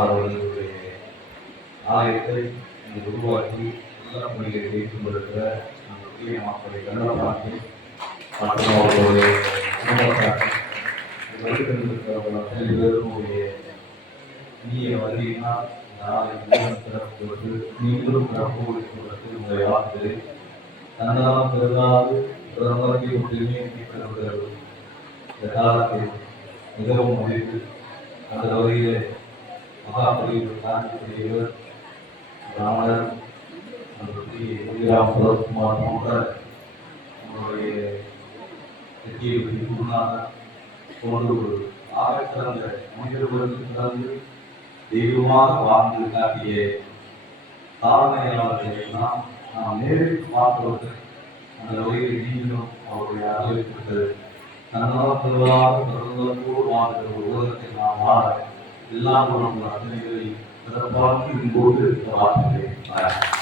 அவர்களுடைய ஆலயத்தை உருவாக்கி நல்ல பணியை செய்து கொண்டிருக்கிற நம்முடைய மக்களுடைய கன்னடமாக்கி மற்றும் அவர்களுடைய அத்தனை பேருடைய இனிய வருகையினால் நாளை சிறப்பு நீங்களும் சிறப்பு கொடுப்பதற்கு உங்களை வாழ்த்து தன்னாலும் பெருதாது பிரதமருக்கு ஒன்றுமே பெறுகிறது. இந்த காலத்தில் மிகவும் மதிப்பு அந்த வகையிலே மகாபலிபுர காஞ்சிபுரியவர் ராமர் சரத்குமார் போன்ற நம்முடைய போன்று ஒரு ஆகச்சிறந்த மனிதர்களுக்கு சிறந்து தெய்வமாக வாழ்ந்து காட்டிய சாதனையாளர்களை நாம் நேரில் பார்ப்பது அந்த வகையில் நீங்களும் அவருடைய அறிவிப்பு தன்னால் பெறுவதாக பிறந்தோடு வாழ்கிற ஒரு உலகத்தை நாம் வாழ எல்லாம் அத்தனைகளை சிறப்பாக போது வாழ்த்துகிறேன்.